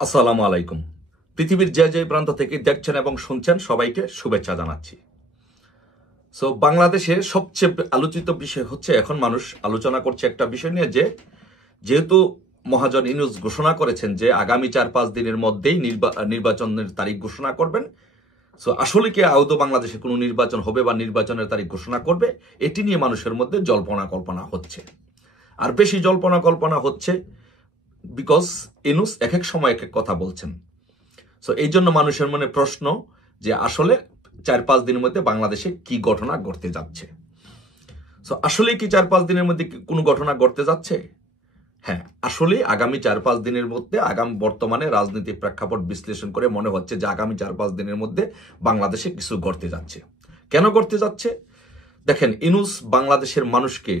আসসালামু আলাইকুম। পৃথিবীর যে যে প্রান্ত থেকে দেখছেন এবং শুনছেন সবাইকে শুভেচ্ছা জানাচ্ছি। বাংলাদেশে সবচেয়ে আলোচিত বিষয় হচ্ছে, এখন মানুষ আলোচনা করছে একটা বিষয় নিয়ে, যেহেতু মহাজন ইউনূস ঘোষণা করেছেন যে আগামী 4-5 দিনের মধ্যেই নির্বাচনের তারিখ ঘোষণা করবেন। আসলে কি আদৌ বাংলাদেশে কোনো নির্বাচন হবে বা নির্বাচনের তারিখ ঘোষণা করবে, এটি নিয়ে মানুষের মধ্যে জল্পনা কল্পনা হচ্ছে। আর বেশি জল্পনা কল্পনা হচ্ছে বিকজ ইউনূস এক এক সময় এক এক কথা বলছেন। এই জন্য মানুষের মনে প্রশ্ন যে আসলে 4-5 দিনের মধ্যে বাংলাদেশে কি ঘটনা ঘটতে যাচ্ছে। আসলে কি 4-5 দিনের মধ্যে কোনো ঘটনা ঘটতে যাচ্ছে? হ্যাঁ, আসলে আগামী 4-5 দিনের মধ্যে, আগামী বর্তমানে রাজনৈতিক প্রেক্ষাপট বিশ্লেষণ করে মনে হচ্ছে যে আগামী 4-5 দিনের মধ্যে বাংলাদেশে কিছু ঘটতে যাচ্ছে। কেন ঘটতে যাচ্ছে? দেখেন, ইউনূস বাংলাদেশের মানুষকে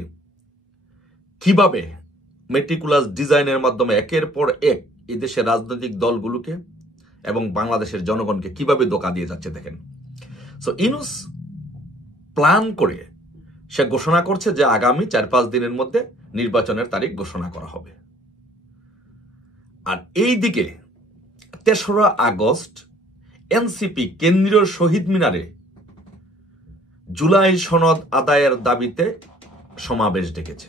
কিভাবে মেটিকুলাস ডিজাইনের মাধ্যমে একের পর এক এই দেশের রাজনৈতিক দলগুলোকে এবং বাংলাদেশের জনগণকে কিভাবে ধোঁকা দিয়ে যাচ্ছে দেখেন। ইউনূস প্ল্যান করে সে ঘোষণা করছে যে আগামী 4-5 দিনের মধ্যে নির্বাচনের তারিখ ঘোষণা করা হবে। আর এই দিকে 3রা আগস্ট এনসিপি কেন্দ্রীয় শহীদ মিনারে জুলাই সনদ আদায়ের দাবিতে সমাবেশ ডেকেছে।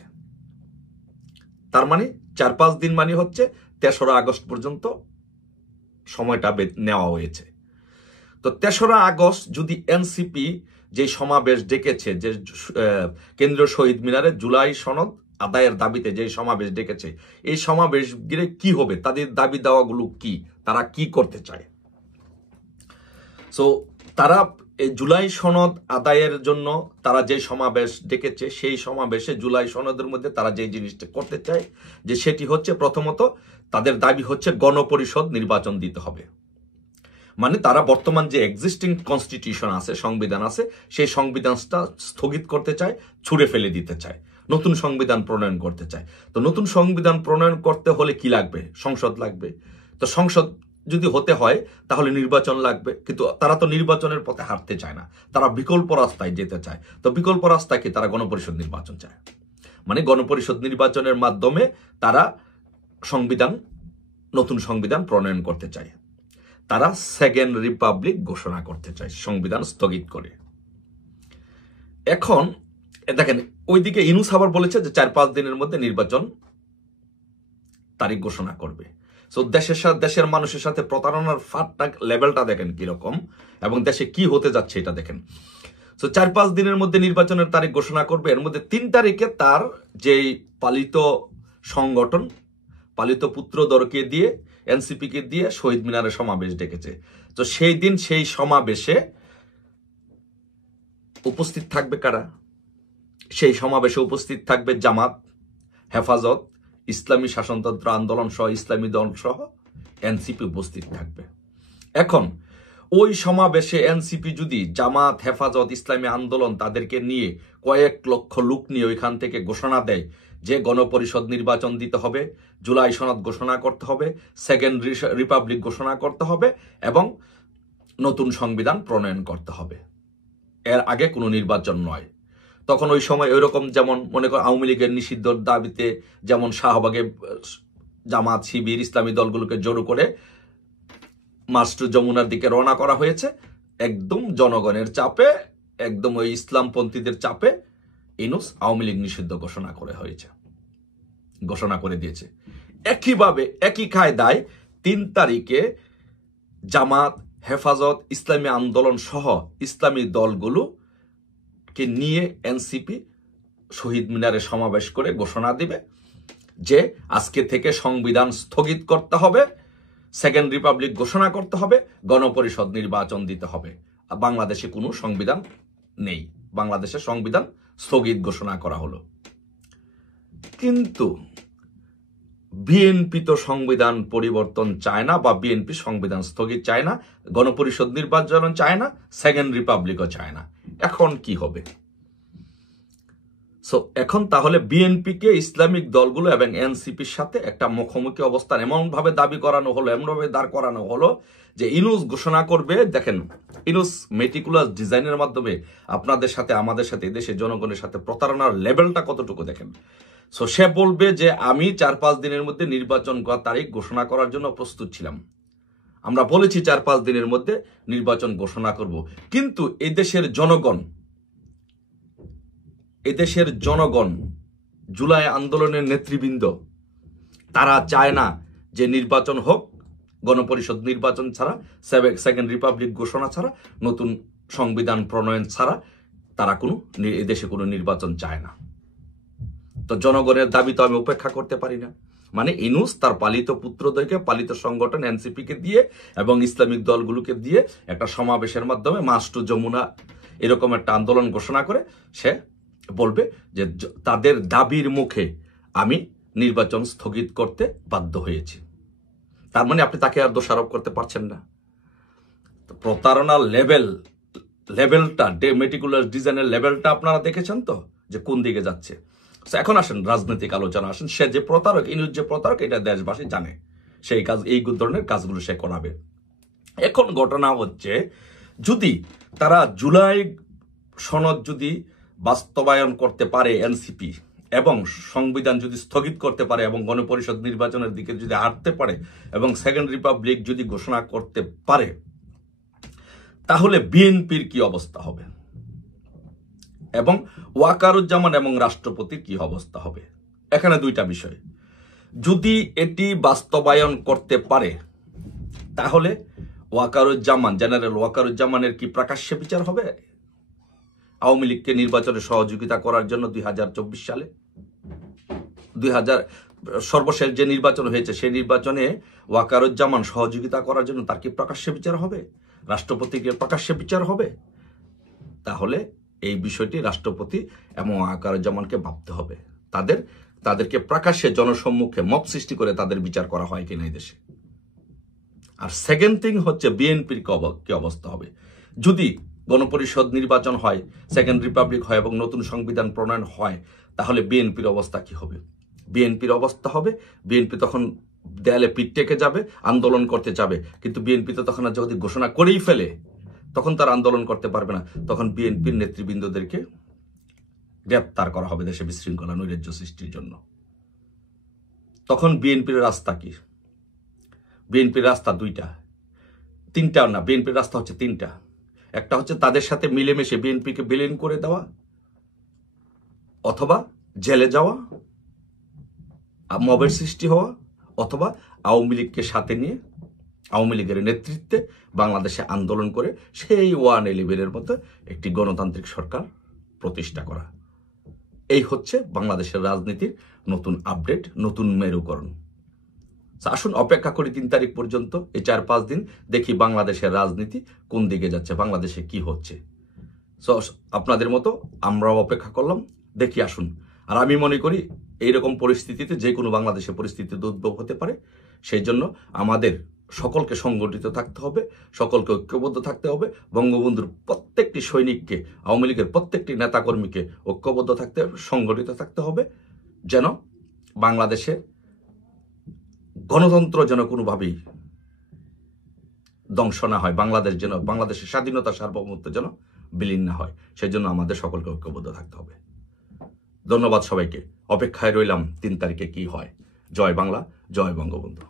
তার মানে 4-5 দিন মানে হচ্ছে 3রা আগস্ট পর্যন্ত সময়টা নেওয়া হয়েছে। তো 3রা আগস্ট যদি এনসিপি যে সমাবেশ ডেকেছে, যে কেন্দ্রীয় শহীদ মিনারে জুলাই সনদ আদায়ের দাবিতে যে সমাবেশ ডেকেছে, এই সমাবেশ ঘিরে কি হবে, তাদের দাবি দাওয়াগুলো কি, তারা কি করতে চায়। তারা এই জুলাই সনদ আদায়ের জন্য তারা যে সমাবেশ ডেকেছে, সেই সমাবেশে জুলাই সনদের মধ্যে তারা যে জিনিসটা করতে চায়, যে সেটি হচ্ছে প্রথমত তাদের দাবি হচ্ছে গণপরিষদ নির্বাচন দিতে হবে। মানে তারা বর্তমান যে এক্সিস্টিং কনস্টিটিউশন আছে, সংবিধান আছে, সেই সংবিধানটা স্থগিত করতে চায়, ছুঁড়ে ফেলে দিতে চায়, নতুন সংবিধান প্রণয়ন করতে চায়। তো নতুন সংবিধান প্রণয়ন করতে হলে কি লাগবে? সংসদ লাগবে। তো সংসদ যদি হতে হয় তাহলে নির্বাচন লাগবে, কিন্তু তারা তো নির্বাচনের পথে হাঁটতে চায় না, তারা বিকল্প রাস্তায় যেতে চায়। তো বিকল্প রাস্তায় কি? তারা গণপরিষদ নির্বাচন চায়। মানে গণপরিষদ নির্বাচনের মাধ্যমে তারা নতুন সংবিধান প্রণয়ন করতে চায়। তারা সেকেন্ড রিপাবলিক ঘোষণা করতে চায় সংবিধান স্থগিত করে। এখন দেখেন, ওইদিকে ইউনূস আবার বলেছে যে 4-5 দিনের মধ্যে নির্বাচন তারিখ ঘোষণা করবে। দেশের মানুষের সাথে প্রতারণার ফাটটা লেভেলটা দেখেন কিরকম, এবং দেশে কি হতে যাচ্ছে এটা দেখেন। 4-5 দিনের মধ্যে নির্বাচনের তারিখ ঘোষণা করবে। এর মধ্যে 3 তারিখে তার যেই পালিত সংগঠন, পালিত পুত্রদরকে দিয়ে, এনসিপিকে দিয়ে শহীদ মিনারে সমাবেশ ডেকেছে। তো সেই দিন সেই সমাবেশে উপস্থিত থাকবে কারা? সেই সমাবেশে উপস্থিত থাকবে জামাত, হেফাজত, ইসলামী শাসনতন্ত্র আন্দোলন সহ ইসলামী দল সহ এনসিপি উপস্থিত থাকবে। এখন ওই সমাবেশে এনসিপি যদি জামাত, হেফাজত, ইসলামী আন্দোলন তাদেরকে নিয়ে কয়েক লক্ষ লোক নিয়ে ওইখান থেকে ঘোষণা দেয় যে গণপরিষদ নির্বাচন দিতে হবে, জুলাই সনদ ঘোষণা করতে হবে, সেকেন্ড রিপাবলিক ঘোষণা করতে হবে এবং নতুন সংবিধান প্রণয়ন করতে হবে, এর আগে কোনো নির্বাচন নয়, তখন ওই সময় ওইরকম যেমন মনে কর আওয়ামী লীগের নিষিদ্ধর দাবিতে যেমন শাহবাগে জামাত, শিবির, ইসলামী দলগুলোকে জড়ো করে মাস্টার যমুনার দিকে রওনা করা হয়েছে, একদম জনগণের চাপে, একদম ওই ইসলামপন্থীদের চাপে ইউনূস আওয়ামী লীগ নিষিদ্ধ ঘোষণা করে দিয়েছে। একইভাবে একই কায়দায় 3 তারিখে জামাত, হেফাজত, ইসলামী আন্দোলন সহ ইসলামী দলগুলোকে নিয়ে এনসিপি শহীদ মিনারে সমাবেশ করে ঘোষণা দিবে যে আজকে থেকে সংবিধান স্থগিত করতে হবে, সেকেন্ড রিপাবলিক ঘোষণা করতে হবে, গণপরিষদ নির্বাচন দিতে হবে। বাংলাদেশে কোনো সংবিধান নেই, বাংলাদেশের সংবিধান স্থগিত ঘোষণা করা হলো। কিন্তু বিএনপি তো সংবিধান পরিবর্তন চায় না, বা বিএনপি সংবিধান স্থগিত চায় না, গণপরিষদ নির্বাচন চায় না, সেকেন্ড রিপাবলিকও চায় না। এখন কি হবে? এখন তাহলে বিএনপিকে ইসলামিক দলগুলো এবং এনসিপির সাথে একটা মুখোমুখি অবস্থান এমনভাবে দাবি করানো হলো, এমনভাবে দাঁড় করানো হলো যে ইউনূস ঘোষণা করবে। দেখেন, ইউনূস মেটিকুলাস ডিজাইনের মাধ্যমে আপনাদের সাথে, আমাদের সাথে, দেশের জনগণের সাথে প্রতারণার লেভেলটা কতটুকু দেখেন। সো সে বলবে যে আমি 4-5 দিনের মধ্যে নির্বাচন তারিখ ঘোষণা করার জন্য প্রস্তুত ছিলাম, আমরা বলেছি 4-5 দিনের মধ্যে নির্বাচন ঘোষণা করব, কিন্তু এদেশের জনগণ জুলাই আন্দোলনের নেতৃবৃন্দ তারা চায় না যে নির্বাচন হোক, গণপরিষদ নির্বাচন ছাড়া, সেকেন্ড রিপাবলিক ঘোষণা ছাড়া, নতুন সংবিধান প্রণয়ন ছাড়া তারা এদেশে কোনো নির্বাচন চায় না। তো জনগণের দাবি তো আমি উপেক্ষা করতে পারি না। মানে ইনুস তার পালিত পুত্রদেরকে, পালিত সংগঠন এনসিপিকে দিয়ে এবং ইসলামিক দলগুলোকে দিয়ে একটা সমাবেশের মাধ্যমে মার্চ টু যমুনা এরকম একটা আন্দোলন ঘোষণা করে সে বলবে যে তাদের দাবির মুখে আমি নির্বাচন স্থগিত করতে বাধ্য হয়েছি। তার মানে আপনি তাকে আর দোষারোপ করতে পারছেন না। প্রতারণার লেভেলটা, মেটিকুলাস ডিজাইনের লেভেলটা আপনারা দেখেছেন তো যে কোন দিকে যাচ্ছে। এখন আসেন রাজনৈতিক আলোচনা আসেন। সে যে প্রতারক, ইনুস যে প্রতারক, এটা দেশবাসী জানে। সেই কাজ, এই ধরনের কাজগুলো সে করাবে। এখন ঘটনা হচ্ছে, যদি তারা জুলাই সনদ যদি বাস্তবায়ন করতে পারে এনসিপি, এবং সংবিধান যদি স্থগিত করতে পারে এবং গণপরিষদ নির্বাচনের দিকে যদি হাঁটতে পারে এবং সেকেন্ড রিপাবলিক যদি ঘোষণা করতে পারে, তাহলে বিএনপির কি অবস্থা হবে এবং ওয়াকারুজ্জামান এবং রাষ্ট্রপতির কি অবস্থা হবে। এখানে দুইটা বিষয়। যদি এটি বাস্তবায়ন করতে পারে তাহলে ওয়াকারুজ্জামান, জেনারেল ওয়াকারুজ্জামানের কি প্রকাশ্যে বিচার হবে আওয়ামী লীগকে নির্বাচনে সহযোগিতা করার জন্য 2024 সালে? সর্বশেষ যে নির্বাচন হয়েছে সেই নির্বাচনে ওয়াকারুজ্জামান সহযোগিতা করার জন্য তার কি প্রকাশ্যে বিচার হবে? রাষ্ট্রপতিকে প্রকাশ্যে বিচার হবে? তাহলে এই বিষয়টি রাষ্ট্রপতি এবং ওয়াকারুজ্জামানকে ভাবতে হবে। তাদেরকে প্রকাশ্যে জনসম্মুখে মব সৃষ্টি করে তাদের বিচার করা হয় কিনা এই দেশে। আর সেকেন্ড থিং হচ্ছে বিএনপির কি অবস্থা হবে যদি গণপরিষদ নির্বাচন হয়, সেকেন্ড রিপাবলিক হয় এবং নতুন সংবিধান প্রণয়ন হয়, তাহলে বিএনপির অবস্থা কি হবে? বিএনপির অবস্থা হবে, বিএনপি তখন দেয়ালে পিঠ টেকে যাবে, আন্দোলন করতে যাবে, কিন্তু বিএনপি তো তখন যদি ঘোষণা করেই ফেলে তখন তার আন্দোলন করতে পারবে না। তখন বিএনপির নেতৃবৃন্দদেরকে গ্রেপ্তার করা হবে দেশে বিশৃঙ্খলা নৈরাজ্য সৃষ্টির জন্য। তখন বিএনপির রাস্তা কি? বিএনপির রাস্তা তিনটা না, বিএনপির রাস্তা হচ্ছে তিনটা। একটা হচ্ছে তাদের সাথে মিলেমিশে বিএনপিকে বিলীন করে দেওয়া, অথবা জেলে যাওয়া, মবের সৃষ্টি হওয়া, অথবা আওয়ামী লীগকে সাথে নিয়ে আওয়ামী লীগের নেতৃত্বে বাংলাদেশে আন্দোলন করে সেই 111-এর মতো একটি গণতান্ত্রিক সরকার প্রতিষ্ঠা করা। এই হচ্ছে বাংলাদেশের রাজনীতির নতুন আপডেট, নতুন মেরুকরণ। আসুন অপেক্ষা করি 3 তারিখ পর্যন্ত, এই 4-5 দিন দেখি বাংলাদেশের রাজনীতি কোন দিকে যাচ্ছে, বাংলাদেশে কি হচ্ছে। আপনাদের মতো আমরাও অপেক্ষা করলাম, দেখি আসুন। আর আমি মনে করি এইরকম পরিস্থিতিতে যে কোনো বাংলাদেশের পরিস্থিতিতে উদ্ভব হতে পারে। সেই জন্য আমাদের সকলকে সংগঠিত থাকতে হবে, সকলকে ঐক্যবদ্ধ থাকতে হবে। বঙ্গবন্ধুর প্রত্যেকটি সৈনিককে, আওয়ামী লীগের প্রত্যেকটি নেতাকর্মীকে ঐক্যবদ্ধ থাকতে হবে, সংগঠিত থাকতে হবে, যেন বাংলাদেশে গণতন্ত্র যেন কোনোভাবেই ধ্বংস না হয়, বাংলাদেশের স্বাধীনতা সার্বভৌমত্ব যেন বিলীন না হয়। সেই জন্য আমাদের সকলকে ঐক্যবদ্ধ থাকতে হবে। ধন্যবাদ সবাইকে। অপেক্ষায় রইলাম 3 তারিখে কি হয়। জয় বাংলা, জয় বঙ্গবন্ধু।